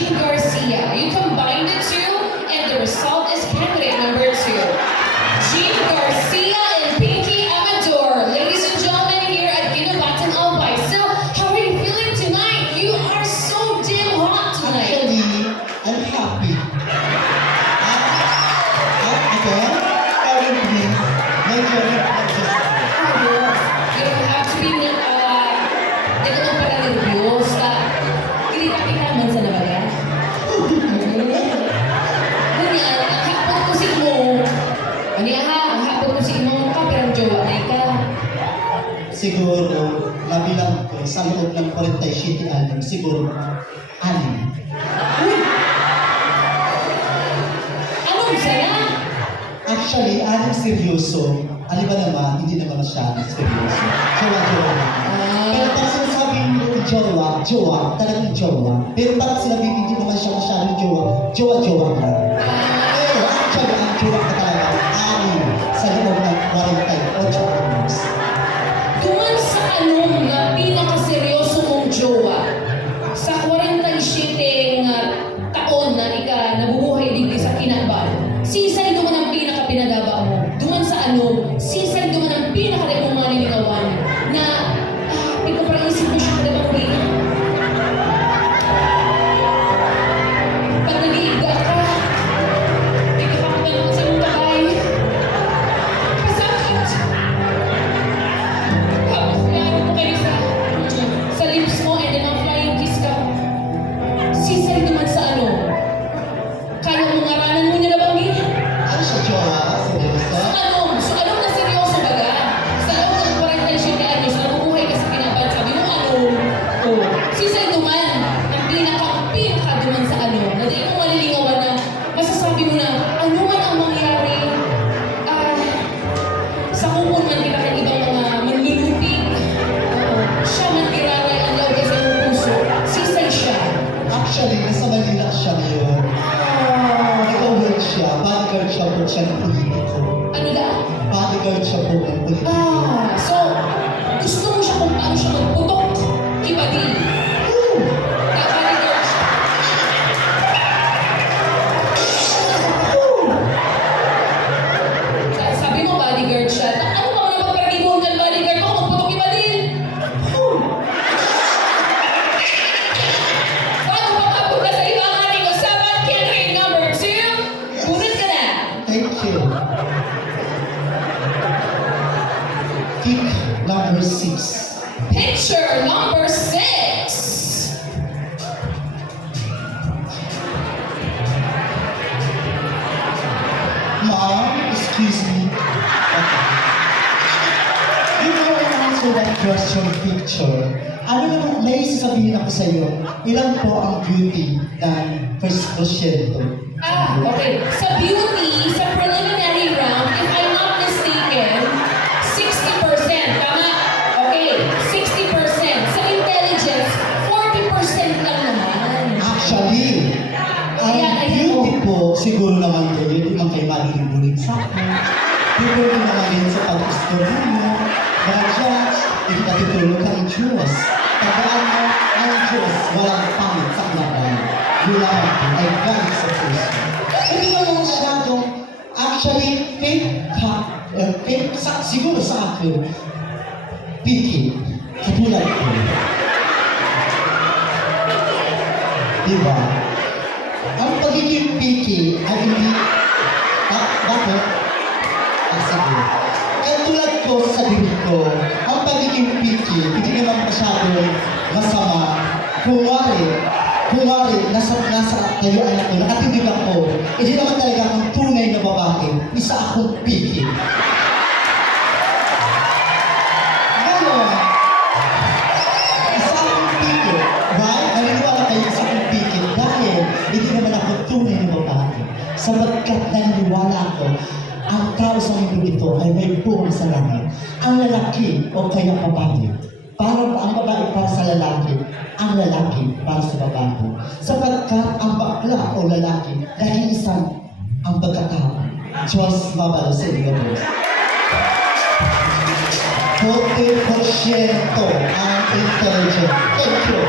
Jean Garcia. You combine the two, and the result is candidate number 2. Jean Garcia and Pinky Amador. Ladies and gentlemen, here at Ginabatan Albay. So, how are you feeling tonight? You are so damn hot tonight. Actually, I'm happy. Again, currently, medyo nag-adjust ako. You don't have to be, di naman pala nervyos. Kinita-kita naman sa nabaga. Ganyan, ang hapon ko si mo. Ang hapon ko si mo ka, pero ang jowa na ka. Siguro, nabilang ko sa loob ng 47 anim, siguro, 6. Anong saya? Actually, 6 seryoso. Ano ba naman, hindi naman masyadong seryoso. Jowa-jowa lang. Pero pag sinasabing jowa, talagang jowa. Pero pag sinabing hindi naman siya masyadong jowa, jowa-jowa lang. Pero actually, ang jowa ka talaga, 6 sa loob ng 48 anos. Tuman sa anong na pinakaseryoso mong jowa sa 47 taon na nabubuhay dito sa Kinabalu. Sisay duman ang pinaka-pinadaba mo. Duman sa ano, sisay duman ang pinaka-rin mong maninigawan na ikapraisip mo siya kada bang dito. Pag nag-iiga ka, ikakakita naman sa mong kabay. Kasakit. Tapos laro mo kayo sa lips mo and then ang flying kiss ka. Sisay naman sa ano. Kaya mo ngaranan mo niya na bangin. Ano siya jowa? Seryoso? So anong na seryoso baga? Sa loob ng 47 anyos, nabubuhay ka sa Kinabalu, sabi mo sisay naman ang pinaka duman sa ano. Na di mo malilingawan na masasabi mo na ano man ang mangyari sa kupon man kita ng ibang mga manlulupig. Siya man tiraray ang loob sa iyong puso. Sisay siya. Actually, nasa Manila siya ngayon. Nag-award siya, bodyguard siya po siya ng politiko. Ano da? Bodyguard siya po ng politiko. So, gusto mo siya kung paano siya magputok. Kibadi. Bodyguard siya. Sabi mo bodyguard siya. Ano pa mo na magparagibon kan bodyguard mo kung magputok kibadi? Bago makapunta sa ibang ating usapan, candidate number 2, bunot ka na. Thank you. Pick number 6. Picture number 6. Mom, excuse me. You know, I answer that question picture. Ano naman, may sasabihin ako sa iyo, ilan po ang beauty ng first porsyento? Okay. Sa beauty, sa preliminary round, if I'm not mistaken, 60%. Tama? Okay. 60%. Sa intelligence, 40% lang naman. Actually, ang Ayan, beauty po, siguro naman doon, yun naman kayo malilibulit sa akin. Siguro naman din sa pag-istorya mo, mga judge, hindi ka tutulog ang Diyos. Tagaan mo ang Diyos, walang pangit sa kalaban. Yun lang ay galit sa puso. Hindi naman masyadong, actually, siguro sa akin, picky, katulad ko. Diba? Ang pagiging picky ay hindi... Bakit? Sige. Katulad ko sa sarili ko, ang pagiging picky, hindi naman masyadong masama. Kunwari, nasa tayo anak ko, nakatindig ako, hindi naman talaga akong tunay na babae, isa akong picky. Ngayon, isa akong picky. Right? Naniniwala kayo isa akong picky dahil hindi naman ako tunay na babae. Sapagkat naniniwala ako, ang tao sa mundo ito ay may buong sa langit. Ang lalaki o kaya babae, ang babae para sa lalaki, ang lalaki para sa babae. Sapagkat ang bakla o lalaki, dahil isang ang pagkatao. Diyos mabalo sa inyo. 40% ang intelligent. Thank you.